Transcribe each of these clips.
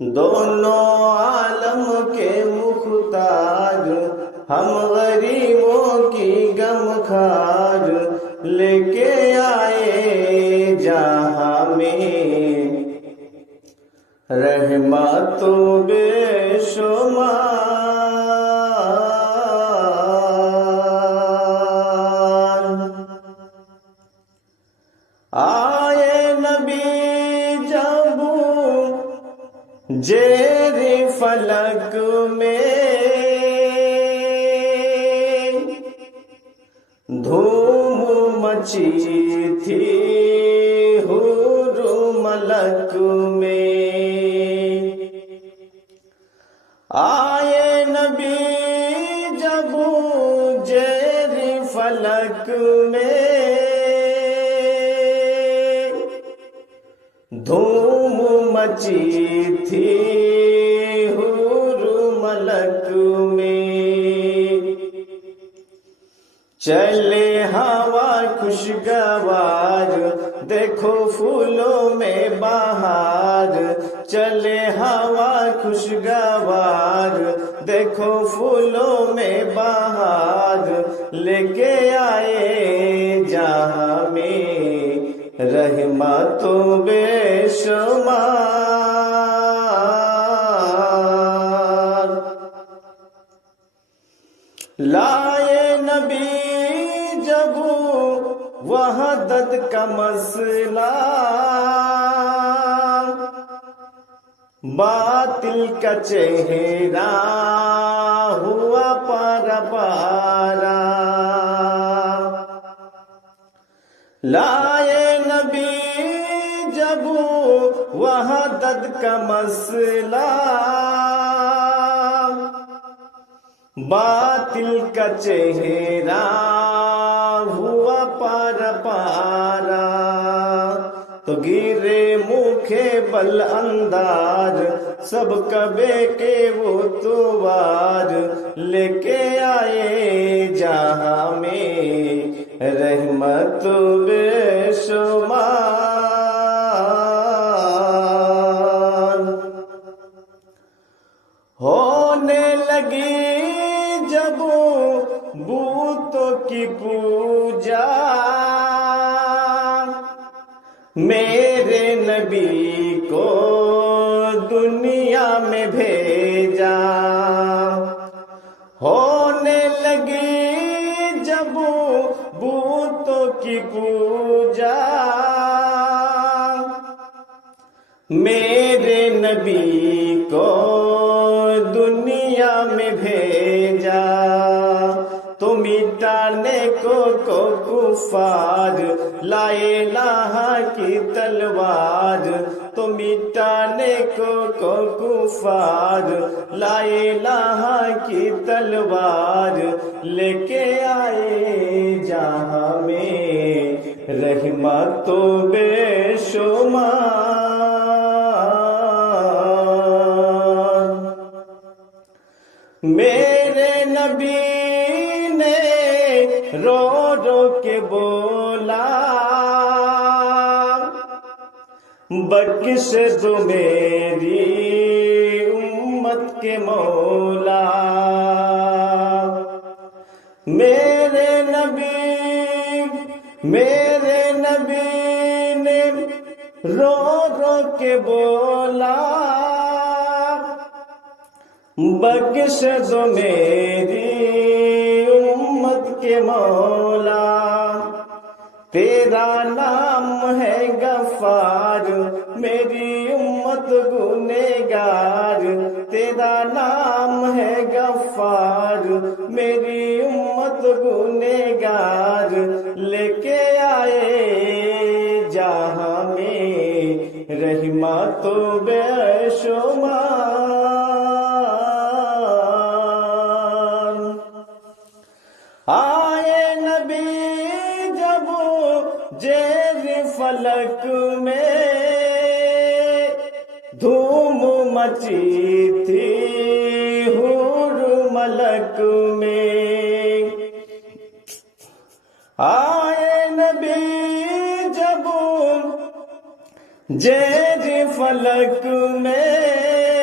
دونوں عالم کے مختار، ہم غریبوں کی غم خار، لے کے آئے جہاں میں رحمت و بے شمار۔ آئے نبی جب زیر فلک میں، دھوم مچی تھی حور ملک میں۔ آئے نبی جب زیر فلک میں، دھوم مچی تھی حور ملک میں۔ چلے ہوا خوشگوار، دیکھو پھولوں میں بہار، چلے ہوا خوشگوار، دیکھو پھولوں میں بہار، لے کے آئے جہاں میں رحمت و بے شمار۔ لائے نبی جب وحدت کا مسئلہ، باطل کا چہرہ ہوا پارا پارا۔ لائے نبی جب وحدت کا مسئلہ، باطل کا چہرہ ہوا پارا پارا۔ تو گرے موکھے بل انداز، سب کعبے کے وہ توار، لے کے آئے جہاں میں رحمت و بے شمار۔ ہونے لگی جب بتوں کی پوجا، میرے نبی کو دنیا میں بھیجا۔ ہونے لگی جب بتوں کی پوجا، میرے نبی کو دنیا میں بھیجا۔ تو مٹانے کو کفار، لا الہ کی تلوار، تو مٹانے کو کفار، لا الہ کی تلوار، لے کے آئے جہاں میں رحمت و بے شمار۔ میرے نبی نے رو رو کے بولا، بخش دو میری امت کے مولا۔ میرے نبی نے رو رو کے بولا، بخش دو میری امت کے مولا۔ تیرا نام ہے غفار، میری امت گنہگار، تیرا نام ہے غفار، میری امت گنہگار، لے کے آئے جہاں میں رحمت و بے شمار۔ آئے نبی جب زیر فلک میں، دھوم مچی تھی حور ملک میں۔ آئے نبی جب زیر فلک میں،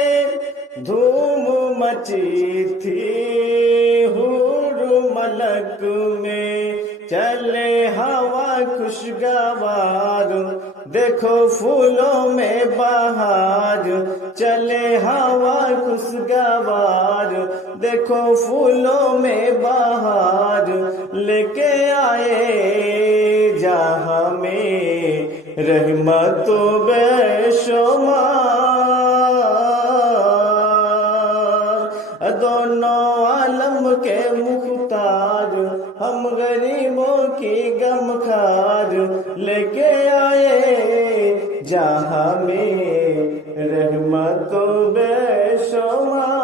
مچی تھی حور ملک میں، چلے ہوا خوشگوار دیکھو پھولوں میں بہار، چلے ہوا خوشگوار دیکھو پھولوں میں بہار، لے کے آئے جہاں میں رحمت بے شمار، دونوں عالم کے مختار، ہم غریبوں کی غمخوار، لے کے آئے جہاں میں رحمت بے شمار۔